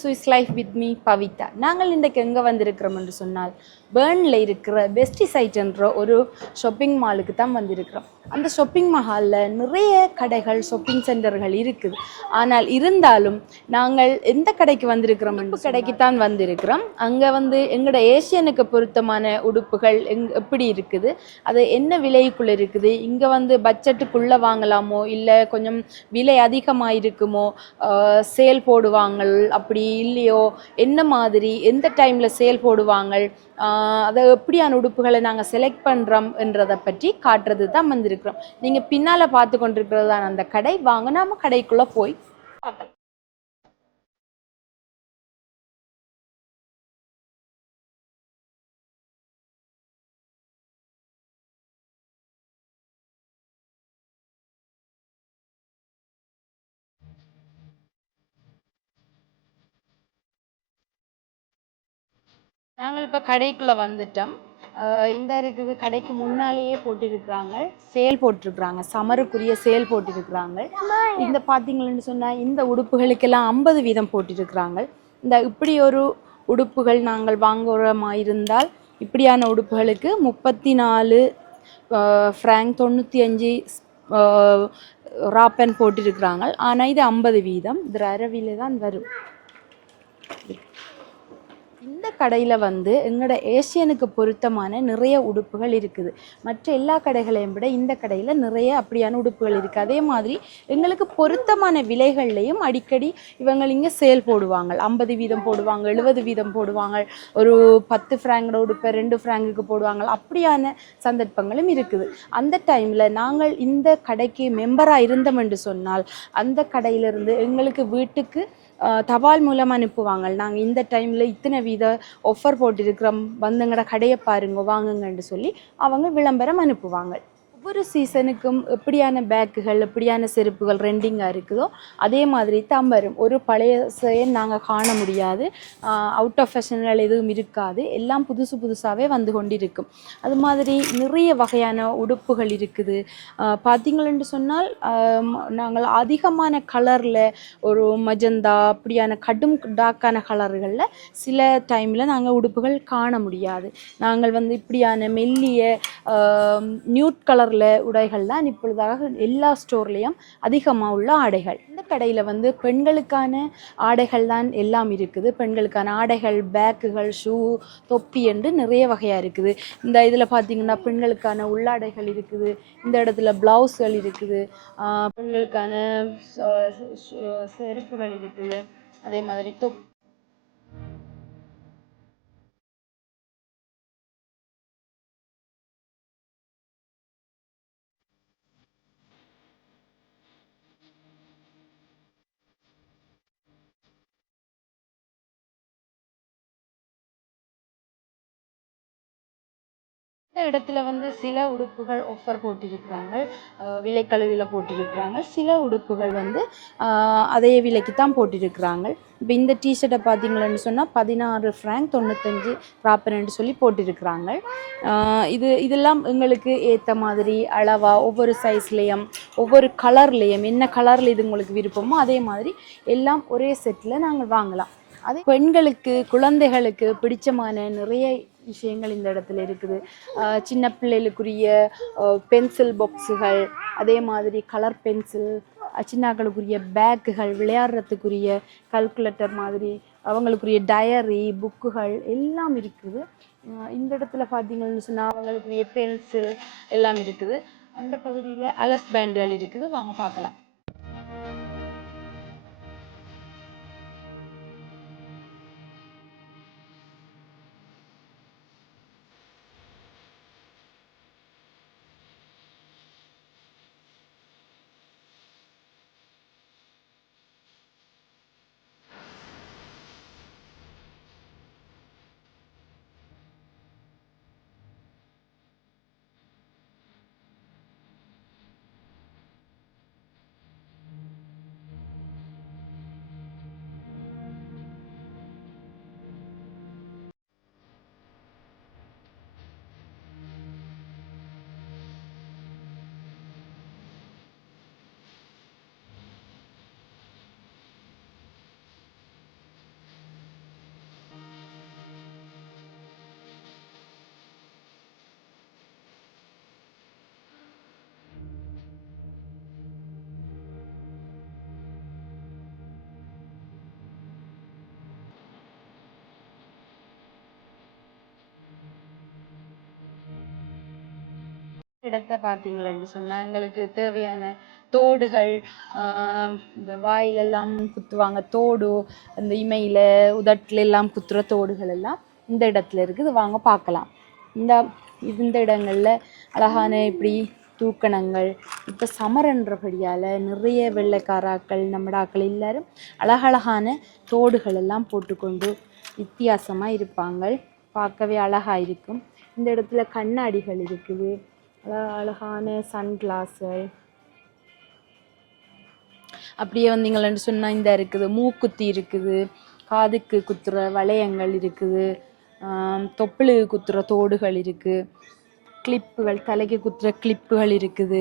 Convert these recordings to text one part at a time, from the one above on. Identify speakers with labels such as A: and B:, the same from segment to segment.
A: Swiss life with me Pavitha நாங்கள் இன்றைக்கு எங்கே வந்திருக்கிறோம் என்று சொன்னால் பேர்னில் இருக்கிற பெஸ்டி சைட்ன்ற ஒரு ஷாப்பிங் மாலுக்கு தான் வந்திருக்கிறோம். அந்த ஷாப்பிங் மஹாலில் நிறைய கடைகள் ஷாப்பிங் சென்டர்கள் இருக்குது. ஆனால் இருந்தாலும் நாங்கள் எந்த கடைக்கு வந்திருக்கிறோம் உடுப்பு கடைக்கு தான் வந்திருக்கிறோம். அங்கே வந்து எங்களோட ஏசியனுக்கு பொருத்தமான உடுப்புகள் எங் எப்படி இருக்குது? அது என்ன விலைக்குள்ளே இருக்குது? இங்கே வந்து பட்ஜெட்டுக்குள்ளே வாங்கலாமோ? இல்லை கொஞ்சம் விலை அதிகமாக இருக்குமோ சேல் போடுவாங்க அப்படி இல்லையோ? என்ன மாதிரி? எந்த டைமில் சேல் போடுவாங்க அதை எப்படியான உடுப்புகளை நாங்கள் செலக்ட் பண்ணுறோம் என்றதை பற்றி காட்டுறது தான் வந்திருக்கிறோம். நீங்கள் பின்னால் பார்த்து கொண்டிருக்கிறது தான் அந்த கடை. வாங்க நாம கடைக்குள்ளே போய் பார்க்கலாம். நாங்கள் இப்போ கடைக்குள்ளே வந்துட்டோம். இந்த இருக்குது கடைக்கு முன்னாலேயே போட்டிருக்கிறாங்க. சேல் போட்டிருக்கிறாங்க. சமருக்குரிய சேல் போட்டிருக்கிறாங்க. இந்த பார்த்தீங்களன்னு சொன்னால் இந்த உடுப்புகளுக்கெல்லாம் ஐம்பது வீதம் போட்டிருக்கிறாங்க. இந்த இப்படி ஒரு உடுப்புகள் நாங்கள் வாங்குறமா இருந்தால் இப்படியான உடுப்புகளுக்கு முப்பத்தி நாலு ஃப்ராங்க் தொண்ணூற்றி அஞ்சு ராப்பன் போட்டிருக்கிறாங்க. ஆனால் இது ஐம்பது வீதம். இது அரவில தான் வரும். கடையில் வந்து எங்களோட ஏசியனுக்கு பொருத்தமான நிறைய உடுப்புகள் இருக்குது. மற்ற எல்லா கடைகளையும் விட இந்த கடையில் நிறைய அப்படியான உடுப்புகள் இருக்குது அதே மாதிரி எங்களுக்கு பொருத்தமான விலைகள்லையும் அடிக்கடி இவங்க இங்கே சேல் போடுவாங்க. ஐம்பது வீதம் போடுவாங்க எழுபது வீதம் போடுவாங்க. ஒரு பத்து ஃப்ராங்கோட உடுப்பை ரெண்டு ஃப்ராங்குக்கு போடுவாங்க. அப்படியான சந்தர்ப்பங்களும் இருக்குது. அந்த டைமில் நாங்கள் இந்த கடைக்கு மெம்பராக இருந்தோம் என்று சொன்னால் அந்த கடையிலிருந்து எங்களுக்கு வீட்டுக்கு தபால் மூலம் அனுப்புவாங்க நாங்கள் இந்த டைமில் இத்தனை வீத ஆஃபர் போட்டிருக்கிறோம். வந்துங்கட கடையை பாருங்க வாங்குங்கன்னு சொல்லி அவங்க விளம்பரம் அனுப்புவாங்க ஒவ்வொரு சீசனுக்கும் எப்படியான பேக்குகள் எப்படியான செருப்புகள் ரெண்டிங்காக இருக்குதோ அதே மாதிரி தான் வரும் ஒரு பழைய செயல் நாங்கள் காண முடியாது. அவுட் ஆஃப் ஃபேஷனல் எதுவும் இருக்காது. எல்லாம் புதுசு புதுசாகவே வந்து கொண்டிருக்கும். அது மாதிரி நிறைய வகையான உடுப்புகள் இருக்குது. பார்த்தீங்களென்று சொன்னால் நாங்கள் அதிகமான கலரில் ஒரு மஜந்தா அப்படியான கடும் டாக்கான கலர்களில் சில டைமில் நாங்கள் உடுப்புகள் காண முடியாது. நாங்கள் வந்து இப்படியான மெல்லிய நியூட் கலர் கலரில் உடைகள் தான் இப்பொழுதாக எல்லா ஸ்டோர்லேயும் அதிகமாக உள்ள ஆடைகள். இந்த கடையில் வந்து பெண்களுக்கான ஆடைகள் தான் எல்லாம் இருக்குது. பெண்களுக்கான ஆடைகள் பேக்குகள் ஷூ தொப்பி என்று நிறைய வகையாக இருக்குது. இந்த இதில் பார்த்திங்கன்னா பெண்களுக்கான உள்ளாடைகள் இருக்குது. இந்த இடத்துல ப்ளவுஸ்கள் இருக்குது. பெண்களுக்கான செருப்புகள் இருக்குது. அதே மாதிரி தொப் இந்த இடத்துல வந்து சில உடுப்புகள் ஆஃபர் போட்டிருக்கிறாங்க. விலைக்கழுவில் போட்டிருக்கிறாங்க. சில உடுப்புகள் வந்து அதே விலைக்கு தான் போட்டிருக்கிறாங்க. இப்போ இந்த டிஷர்ட்டை பார்த்தீங்களன்னு சொன்னால் பதினாறு ஃப்ராங்க் தொண்ணூத்தஞ்சு ப்ராப்பர்ன்னு சொல்லி போட்டிருக்கிறாங்க. இது இதெல்லாம் எங்களுக்கு ஏற்ற மாதிரி அளவாக ஒவ்வொரு சைஸ்லேயும் ஒவ்வொரு கலர்லேயும் என்ன கலரில் இது உங்களுக்கு விருப்பமோ அதே மாதிரி எல்லாம் ஒரே செட்டில் நாங்கள் வாங்கலாம். அதே பெண்களுக்கு குழந்தைகளுக்கு பிடிச்சமான நிறைய விஷயங்கள் இந்த இடத்துல இருக்குது. சின்ன பிள்ளைகளுக்குரிய பென்சில் பாக்ஸுகள் அதே மாதிரி கலர் பென்சில் சின்னாக்களுக்குரிய பேக்குகள் விளையாடுறதுக்குரிய கல்குலேட்டர் மாதிரி அவங்களுக்குரிய டயரி புக்குகள் எல்லாம் இருக்குது. இந்த இடத்துல பார்த்தீங்கன்னு சொன்னால் அவங்களுக்குரிய பென்சில் எல்லாம் இருக்குது. அந்த பகுதியில் அலஸ் பேண்டுகள் இருக்குது. வாங்க பார்க்கலாம். இடத்தை பார்த்தீங்களேன்னு சொன்னா எங்களுக்கு தேவையான தோடுகள் இந்த வாயிலெல்லாம் குத்துவாங்க தோடு அந்த இமையில உதட்டுல எல்லாம் குத்துற தோடுகள் எல்லாம் இந்த இடத்துல இருக்குது. வாங்க பார்க்கலாம். இந்த இந்த இடங்கள்ல அழகான இப்படி தூக்கணங்கள் இப்போ சமரன்றபடியால் நிறைய வெள்ளைக்காராக்கள் நம்மடாக்கள் எல்லாரும் அழகழகான தோடுகள் எல்லாம் போட்டுக்கொண்டு வித்தியாசமாக இருப்பாங்க. பார்க்கவே அழகா இருக்கும். இந்த இடத்துல கண்ணாடிகள் இருக்குது. அழகான அழகான சன்கிளாஸுகள் அப்படியே வந்தீங்களேன்னு சொன்னால் இந்த இருக்குது மூக்குத்தி இருக்குது காதுக்கு குத்துற வளையங்கள் இருக்குது தொப்புளுக்கு குத்துற தோடுகள் இருக்குது கிளிப்புகள் தலைக்கு குத்துற கிளிப்புகள் இருக்குது.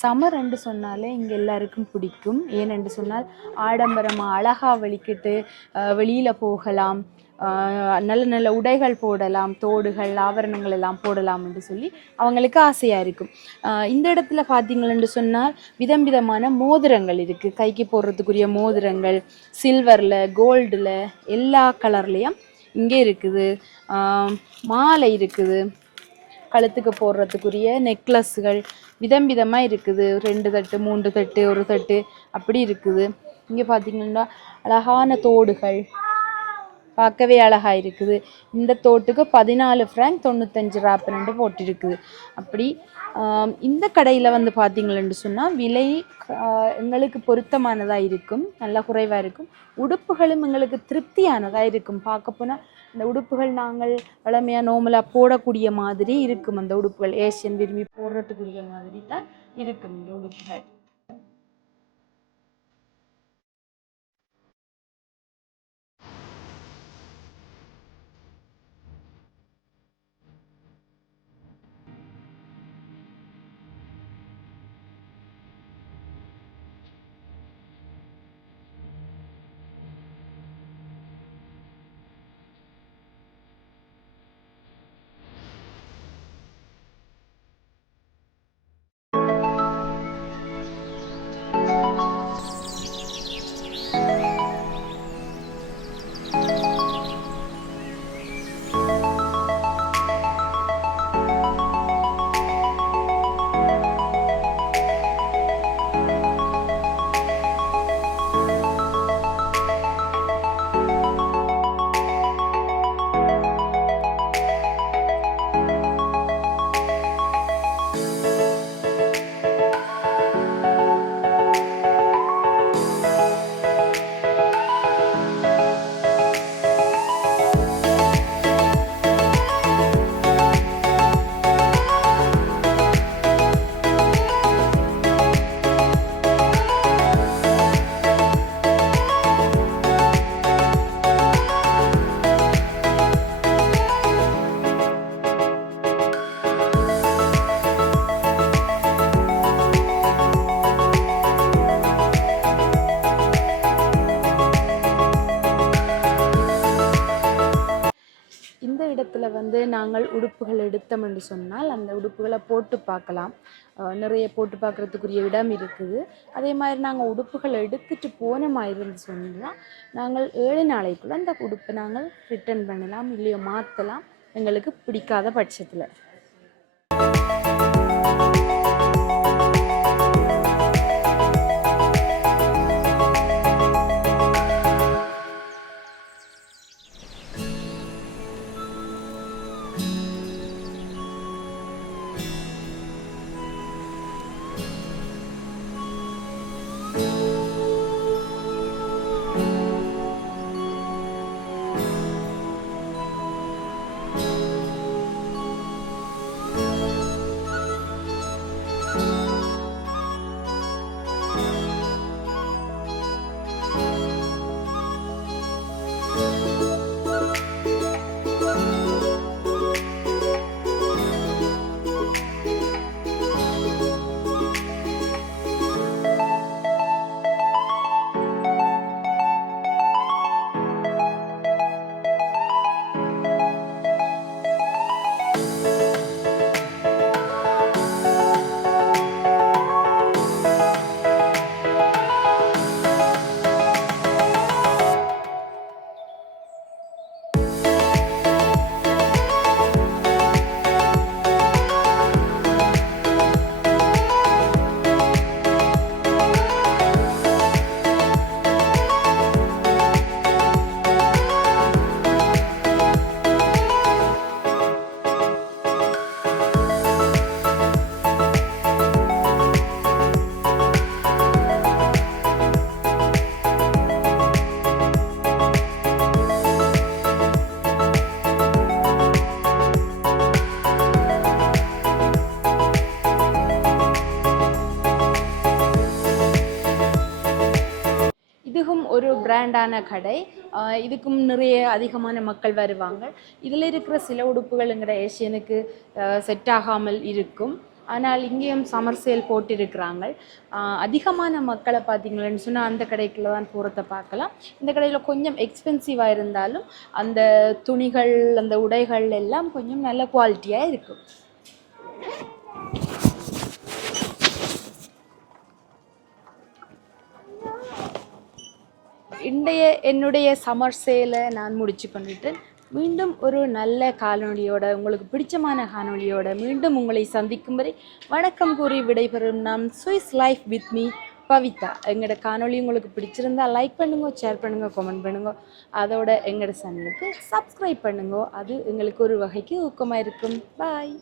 A: சமர் என்று சொன்னாலே இங்கே எல்லாருக்கும் பிடிக்கும். ஏனென்று சொன்னால் ஆடம்பரமாக அழகாக வெளிக்கிட்டு வெளியில் போகலாம். நல்ல நல்ல உடைகள் போடலாம் தோடுகள் ஆபரணங்கள் எல்லாம் போடலாம் என்று சொல்லி அவங்களுக்கு ஆசையாக இருக்கும். இந்த இடத்துல பார்த்தீங்களென்று சொன்னால் விதம் விதமான மோதிரங்கள் இருக்குது கைக்கு போடுறதுக்குரிய மோதிரங்கள் சில்வரில் கோல்டில் எல்லா கலர்லேயும் இங்கே இருக்குது. மாலை இருக்குது. கழுத்துக்கு போடுறதுக்குரிய நெக்லஸ்கள் விதம் விதமாக இருக்குது. ரெண்டு தட்டு மூன்று தட்டு ஒரு தட்டு அப்படி இருக்குது. இங்கே பார்த்தீங்கன்னா அழகான தோடுகள் பார்க்கவே அழகாக இருக்குது இந்த தோட்டுக்கு பதினாலு ஃப்ராங்க் தொண்ணூத்தஞ்சு ராப்பனண்டு போட்டிருக்குது. அப்படி இந்த கடையில் வந்து பார்த்தீங்களேன்னு சொன்னால் விலை எங்களுக்கு பொருத்தமானதாக இருக்கும் நல்லா குறைவாக இருக்கும். உடுப்புகளும் எங்களுக்கு திருப்தியானதாக இருக்கும். பார்க்க போனால் இந்த உடுப்புகள் நாங்கள் வளமையாக நோமலாக போடக்கூடிய மாதிரி இருக்கும். அந்த உடுப்புகள் ஏஷியன் விரும்பி போடுறதுக்குரிய மாதிரி தான் இருக்கும் இந்த உடுப்புகள். நாங்கள் உடுப்புகள் எடுத்தோம் என்று சொன்னால் அந்த உடுப்புகளை போட்டு பார்க்கலாம். நிறைய போட்டு பார்க்கறதுக்குரிய இடம் இருக்குது. அதே மாதிரி நாங்கள் உடுப்புகள் எடுத்துட்டு போன மாதிரி இருந்து சொன்னால் நாங்கள் ஏழு நாளைக்குள்ளே அந்த உடுப்பை நாங்கள் ரிட்டர்ன் பண்ணலாம் இல்லையோ மாற்றலாம் எங்களுக்கு பிடிக்காத பட்சத்தில். பிராண்டான கடை. இதுக்கும் நிறைய அதிகமான மக்கள் வருவாங்க. இதில் இருக்கிற சில உடுப்புகள்ங்கிற ஏஷியனுக்கு செட் ஆகாமல் இருக்கும். ஆனால் இங்கேயும் சமர் சேல் போட்டிருக்கிறாங்க. அதிகமான மக்களை பார்த்தீங்களேன்னு சொன்னால் அந்த கடைக்குள்ள தான் போகிறத பார்க்கலாம். இந்த கடையில் கொஞ்சம் எக்ஸ்பென்சிவாக இருந்தாலும் அந்த துணிகள் அந்த உடைகள் எல்லாம் கொஞ்சம் நல்ல குவாலிட்டியாக இருக்கும். இன்றைய என்னுடைய சமர் சேலை நான் முடிச்சு பண்ணிட்டு மீண்டும் ஒரு நல்ல காணொளியோட உங்களுக்கு பிடிச்சமான காணொலியோட மீண்டும் உங்களை சந்திக்கும் வரை வணக்கம் கூறி விடைபெறும் நாம் Swiss life with me Pavitha. எங்களோட காணொலி உங்களுக்கு பிடிச்சிருந்தா லைக் பண்ணுங்க ஷேர் பண்ணுங்க கமெண்ட் பண்ணுங்க. அதோட எங்களோட சேனலுக்கு சப்ஸ்கிரைப் பண்ணுங்க. அது எங்களுக்கு ஒரு வகைக்கு ஊக்கமாக இருக்கும். பாய்